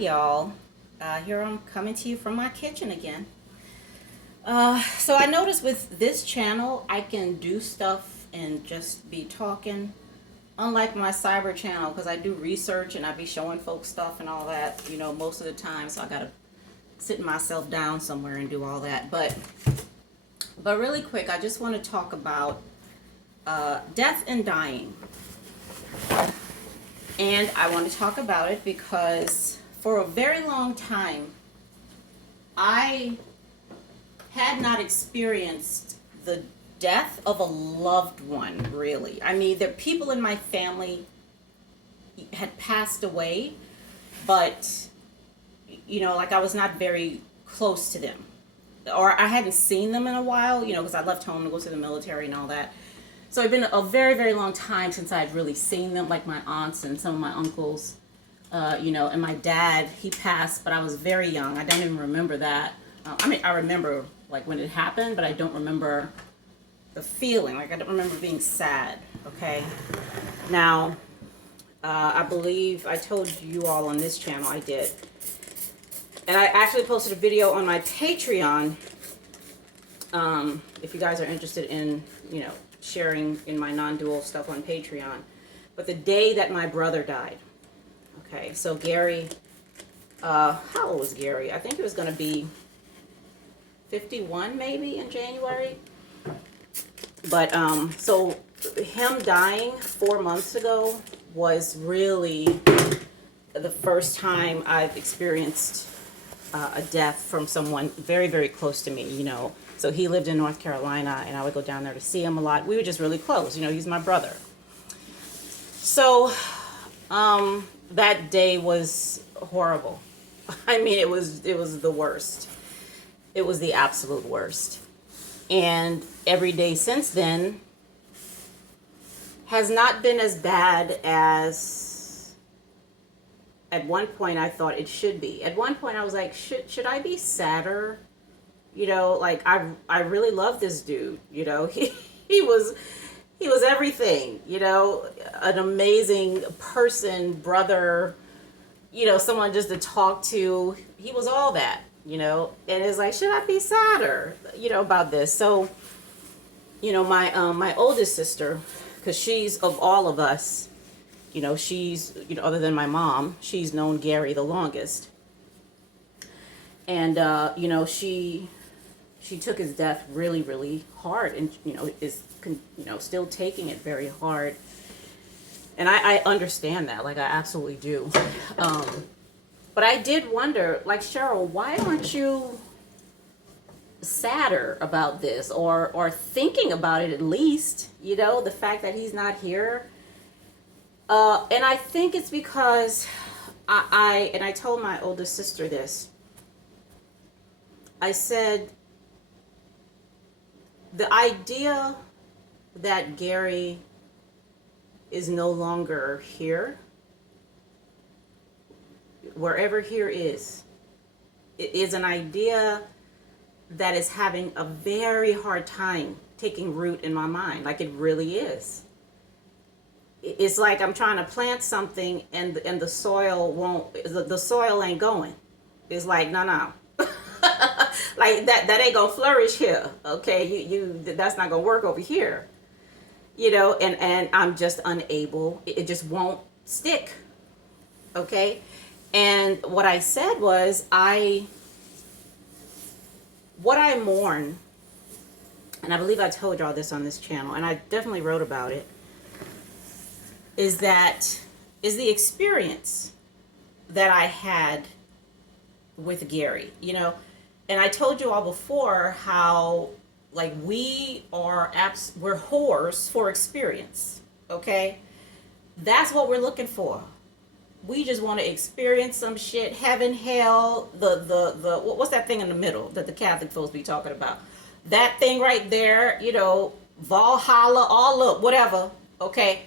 y'all. Here I'm coming to you from my kitchen again. So I noticed with this channel, I can do stuff and just be talking. Unlike my cyber channel, because I do research and I be showing folks stuff and all that, most of the time. So I gotta sit myself down somewhere and do all that. But really quick, I just want to talk about death and dying. And I want to talk about it because for a very long time, I had not experienced the death of a loved one, really. I mean, there people in my family had passed away, but, like I was not very close to them. Or I hadn't seen them in a while, because I left home to go to the military and all that. So it's been a very, very long time since I'd really seen them, like my aunts and some of my uncles, and my dad, he passed, but I was very young. I don't even remember that. I remember like when it happened, but I don't remember the feeling. Like I don't remember being sad, okay? Now, I believe I told you all on this channel, I did. And I actually posted a video on my Patreon, if you guys are interested in, sharing in my non-dual stuff on Patreon. But the day that my brother died, okay, so Gary, how old was Gary? I think he was going to be 51 maybe in January. But, so him dying 4 months ago was really the first time I've experienced a death from someone very, very close to me, So he lived in North Carolina, and I would go down there to see him a lot. We were just really close, he's my brother. So that day was horrible. I mean, it was the worst. It was the absolute worst. And every day since then has not been as bad as at one point I thought it should be. At one point I was like, should I be sadder? Like I really love this dude, he was everything, an amazing person, brother, someone just to talk to. He was all that, and it's like, should I be sadder, about this? So, my oldest sister, because she's of all of us, she's, other than my mom, she's known Gary the longest. And, she took his death really, really hard, and, is, still taking it very hard. And I understand that, like, I absolutely do. But I did wonder, like, Cheryl, why aren't you sadder about this, or thinking about it at least, the fact that he's not here? And I think it's because I told my oldest sister this. I said, the idea that Gary is no longer here, wherever here is, it is an idea that is having a very hard time taking root in my mind. Like, it really is. It's like I'm trying to plant something and the soil won't, the soil ain't going. It's like, no. Like that ain't gonna flourish here, okay? You that's not gonna work over here, and I'm just unable. It just won't stick, okay? And what I said was, what I mourn, and I believe I told y'all this on this channel, and I definitely wrote about it, is the experience that I had with Gary, And I told you all before how, like, we're whores for experience, okay? That's what we're looking for. We just want to experience some shit, heaven, hell, the what's that thing in the middle that the Catholic folks be talking about? That thing right there, Valhalla, all up, whatever, okay?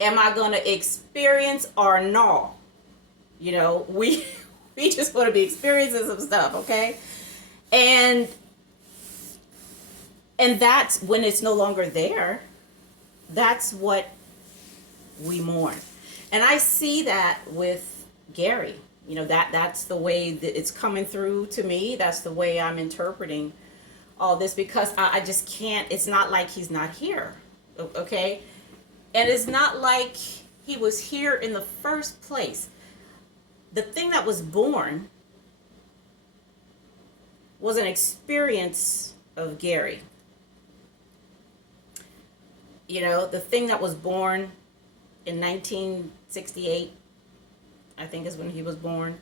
Am I going to experience or no? We just want to be experiencing some stuff, okay? And that's when it's no longer there. That's what we mourn. And I see that with Gary. You know, that's the way that it's coming through to me. That's the way I'm interpreting all this, because I just can't. It's not like he's not here, okay? And it's not like he was here in the first place. The thing that was born was an experience of Gary. You know, the thing that was born in 1968, I think is when he was born,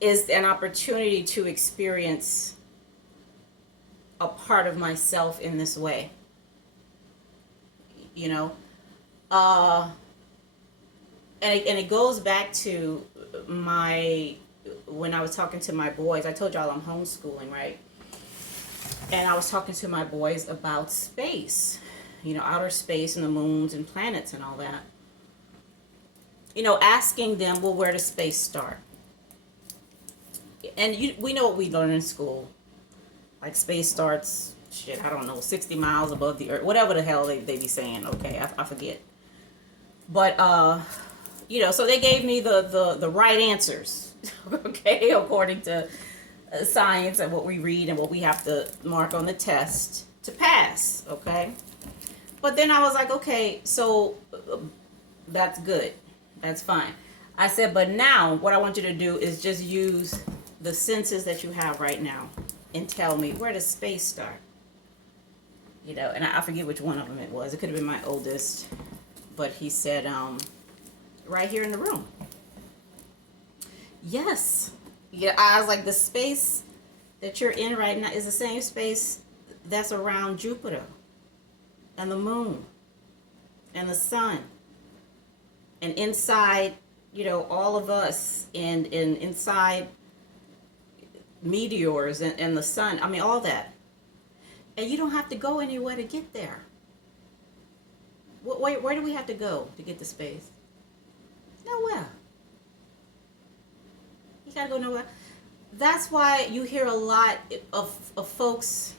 is an opportunity to experience a part of myself in this way. You know, and it goes back to when I was talking to my boys. I told y'all I'm homeschooling, right? And I was talking to my boys about space, you know, outer space and the moons and planets and all that. You know, asking them, well, where does space start? And we know what we learn in school. Like, space starts, I don't know, 60 miles above the earth, whatever the hell they be saying. Okay, I forget. But, you know, so they gave me the right answers, okay, according to science and what we read and what we have to mark on the test to pass, okay? But then I was like, okay, so that's good. That's fine. I said, but now what I want you to do is just use the senses that you have right now and tell me, where does space start? You know, and I forget which one of them it was. It could have been my oldest, but he said, right here in the room. Yes. Yeah, I was like, the space that you're in right now is the same space that's around Jupiter and the moon and the sun and inside, you know, all of us and inside meteors and the sun. I mean, all that. And you don't have to go anywhere to get there. Where do we have to go to get to space? Nowhere. You gotta go nowhere. That's why you hear a lot of folks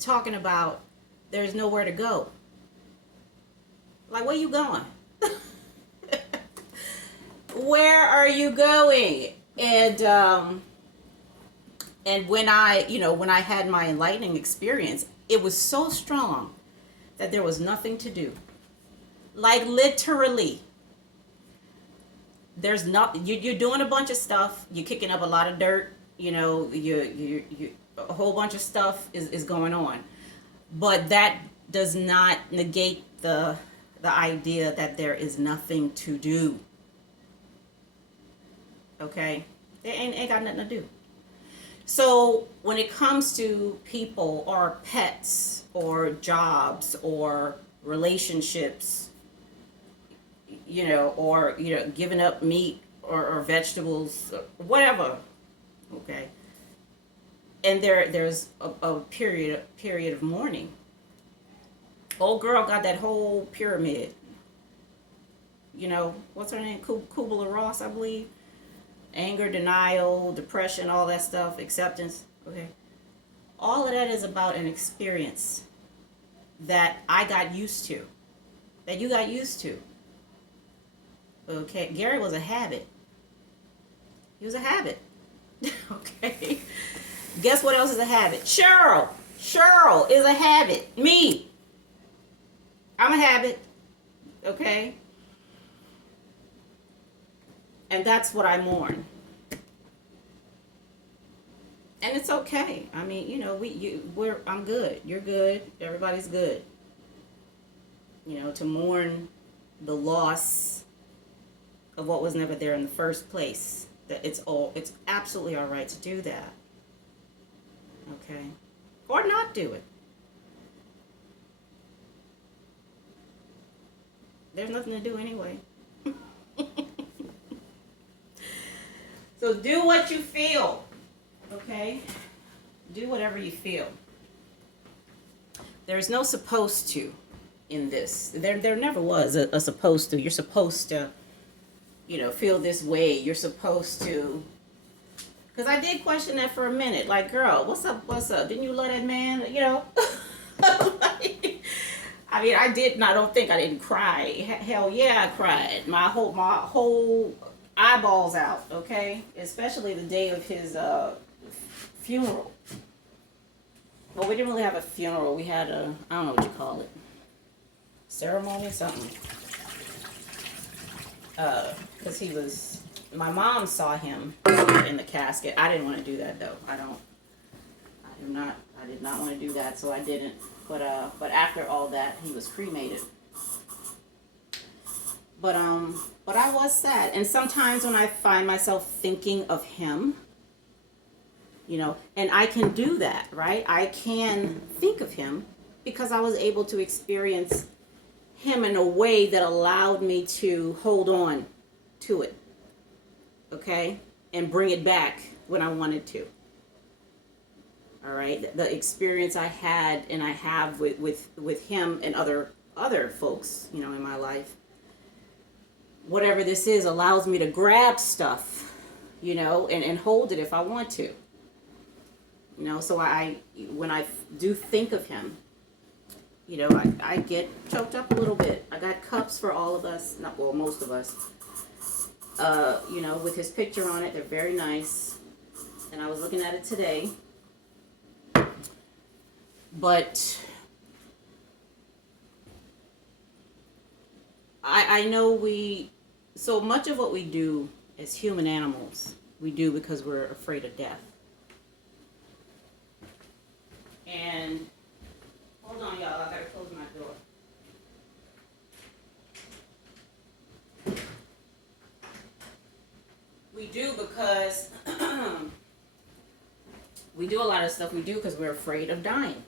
talking about there's nowhere to go. Like, where you going? Where are you going? And when I had my enlightening experience, it was so strong that there was nothing to do. Like, literally. There's not, you're doing a bunch of stuff, you're kicking up a lot of dirt, you know, you a whole bunch of stuff is going on. But that does not negate the idea that there is nothing to do. Okay? It ain't got nothing to do. So when it comes to people or pets or jobs or relationships, you know, or, you know, giving up meat or vegetables, or whatever, okay? And there's a period of mourning. Old girl got that whole pyramid. You know, what's her name? Kubler-Ross, I believe. Anger, denial, depression, all that stuff, acceptance, okay? All of that is about an experience that I got used to, that you got used to. Okay, Gary was a habit. He was a habit. Okay. Guess what else is a habit? Cheryl is a habit. Me. I'm a habit. Okay. And that's what I mourn. And it's okay. I mean, you know, I'm good. You're good. Everybody's good. You know, to mourn the loss of what was never there in the first place. That it's absolutely all right to do that. Okay? Or not do it. There's nothing to do anyway. So do what you feel. Okay? Do whatever you feel. There's no supposed to in this. There never was a supposed to. You're supposed to, you know, feel this way. You're supposed to. Because I did question that for a minute. Like, girl, what's up? Didn't you love that man? You know? I mean, I don't think I didn't cry. Hell yeah, I cried. My whole eyeballs out, okay? Especially the day of his funeral. Well, we didn't really have a funeral. We had a, I don't know what you call it, ceremony, something. Because he was, my mom saw him in the casket. I didn't want to do that though. I did not want to do that, so I didn't. But after all that, he was cremated. But I was sad. And sometimes when I find myself thinking of him, you know, and I can do that, right? I can think of him because I was able to experience him in a way that allowed me to hold on to it, okay? And bring it back when I wanted to. All right? The experience I had and I have with him and other folks, you know, in my life, whatever this is, allows me to grab stuff, you know, and hold it if I want to. You know, so when I do think of him, you know, I get choked up a little bit. I got cups for all of us, not, well, most of us, you know, with his picture on it. They're very nice. And I was looking at it today. But I know so much of what we do as human animals, we do because we're afraid of death. And hold on, y'all, I gotta close my door. We do because we do a lot of stuff we do because we're afraid of dying.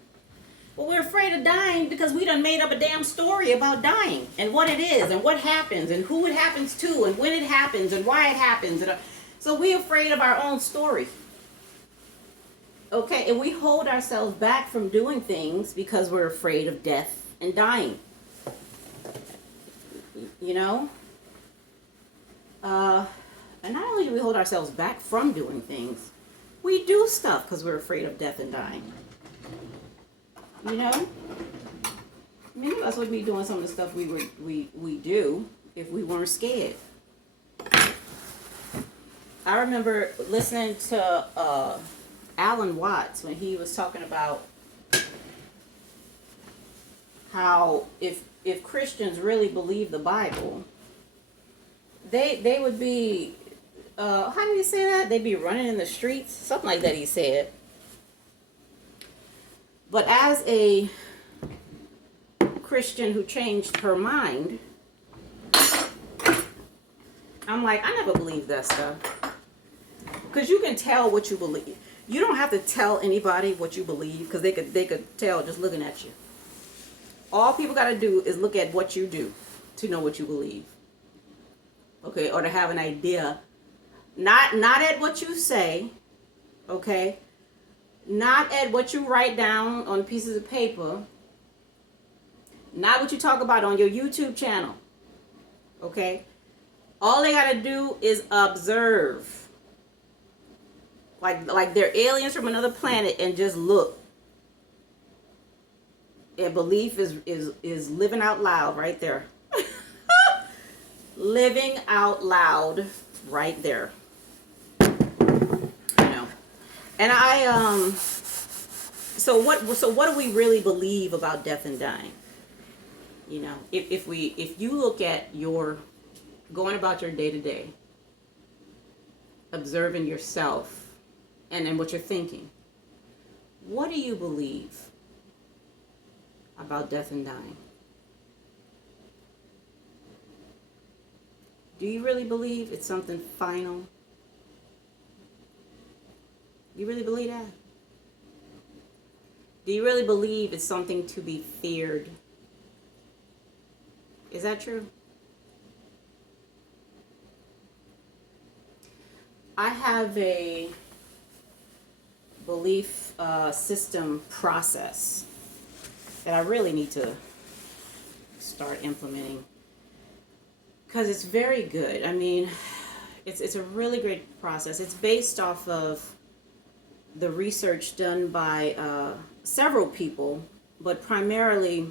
Well, we're afraid of dying because we done made up a damn story about dying and what it is and what happens and who it happens to and when it happens and why it happens. So we're afraid of our own story. Okay, and we hold ourselves back from doing things because we're afraid of death and dying. You know? And not only do we hold ourselves back from doing things, we do stuff because we're afraid of death and dying. You know? Many of us would be doing some of the stuff we do if we weren't scared. I remember listening to Alan Watts when he was talking about how if Christians really believe the Bible, they would be, how did he say that? They'd be running in the streets, something like that he said. But as a Christian who changed her mind, I'm like, I never believed that stuff. Because you can tell what you believe. You don't have to tell anybody what you believe because they could tell just looking at you. All people got to do is look at what you do to know what you believe. Okay, or to have an idea. Not at what you say, okay? Not at what you write down on pieces of paper. Not what you talk about on your YouTube channel. Okay? All they got to do is observe. Like they're aliens from another planet and just look. And belief is living out loud right there. Living out loud right there. You know. And so what do we really believe about death and dying? You know, if you look at your going about your day to day, observing yourself and what you're thinking, what do you believe about death and dying? Do you really believe it's something final? You really believe that? Do you really believe it's something to be feared? Is that true? I have a belief system process that I really need to start implementing because it's very good. I mean, it's a really great process. It's based off of the research done by several people, but primarily,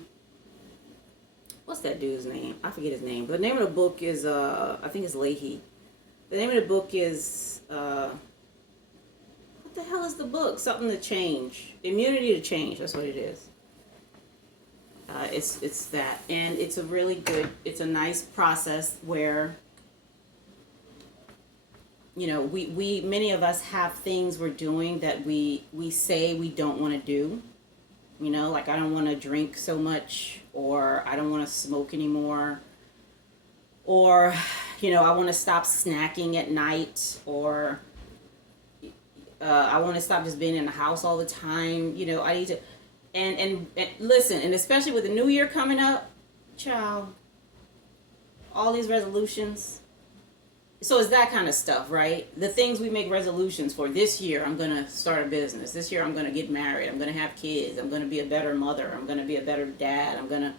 what's that dude's name? I forget his name. But the name of the book is, I think it's Leahy. The name of the book is, what the hell is the book? Something to Change. Immunity to Change. That's what it is. It's that. And it's a really good, it's a nice process where, you know, we many of us have things we're doing that we say we don't want to do. You know, like I don't want to drink so much, or I don't want to smoke anymore, or, you know, I want to stop snacking at night, or I want to stop just being in the house all the time. You know, I need to, and listen, and especially with the new year coming up, child, all these resolutions. So it's that kind of stuff, right? The things we make resolutions for. This year, I'm going to start a business. This year, I'm going to get married. I'm going to have kids. I'm going to be a better mother. I'm going to be a better dad. I'm going to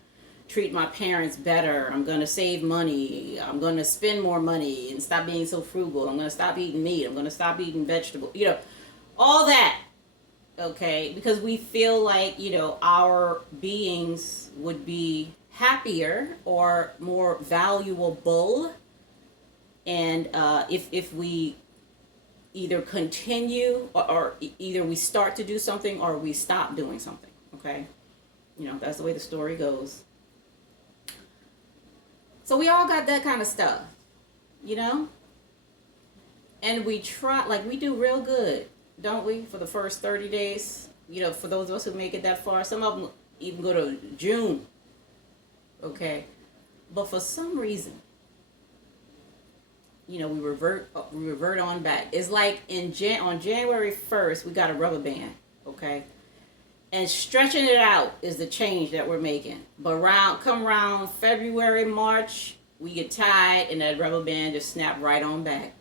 treat my parents better. I'm going to save money. I'm going to spend more money and stop being so frugal. I'm going to stop eating meat. I'm going to stop eating vegetables. You know, all that, okay? Because we feel like, you know, our beings would be happier or more valuable. And if we either continue or either we start to do something or we stop doing something, okay? You know, that's the way the story goes. So we all got that kind of stuff, you know? And we try, like we do real good, don't we, for the first 30 days? You know, for those of us who make it that far. Some of them even go to June, okay? But for some reason, you know, we revert on back. It's like on January 1st, we got a rubber band, okay? And stretching it out is the change that we're making. But come around February, March, we get tired and that rubber band just snap right on back.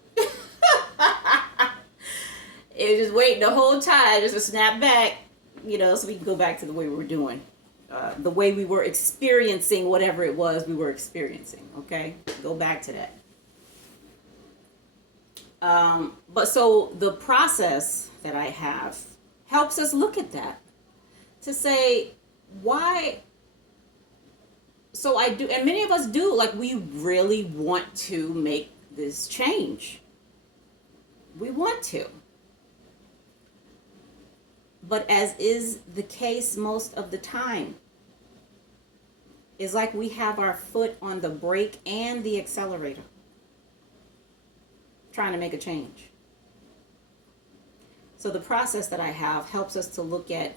It was just waiting the whole time just to snap back, you know, so we can go back to the way we were doing. The way we were experiencing whatever it was we were experiencing, okay? Go back to that. But so the process that I have helps us look at that to say, why? So I do, and many of us do, like we really want to make this change. We want to. But as is the case most of the time, it's like we have our foot on the brake and the accelerator, trying to make a change. So the process that I have helps us to look at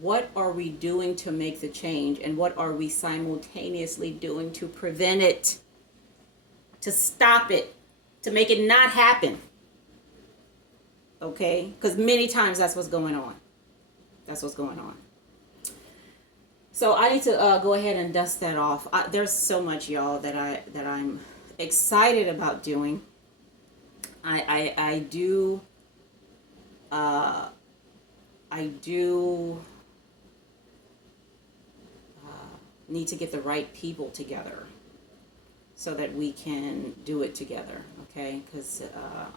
what are we doing to make the change and what are we simultaneously doing to prevent it, to stop it, to make it not happen. Okay? Because many times that's what's going on. That's what's going on. So I need to go ahead and dust that off. There's so much, y'all, that I'm excited about doing. I do need to get the right people together so that we can do it together, okay? Because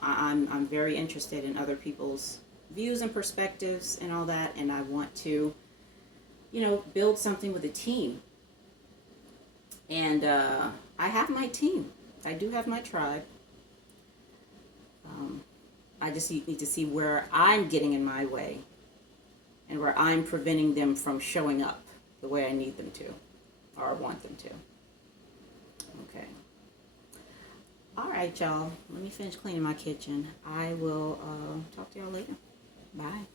I'm very interested in other people's views and perspectives and all that, and I want to, you know, build something with a team. And I have my team. I do have my tribe. I just need to see where I'm getting in my way and where I'm preventing them from showing up the way I need them to or want them to. Okay. All right, y'all. Let me finish cleaning my kitchen. I will talk to y'all later. Bye.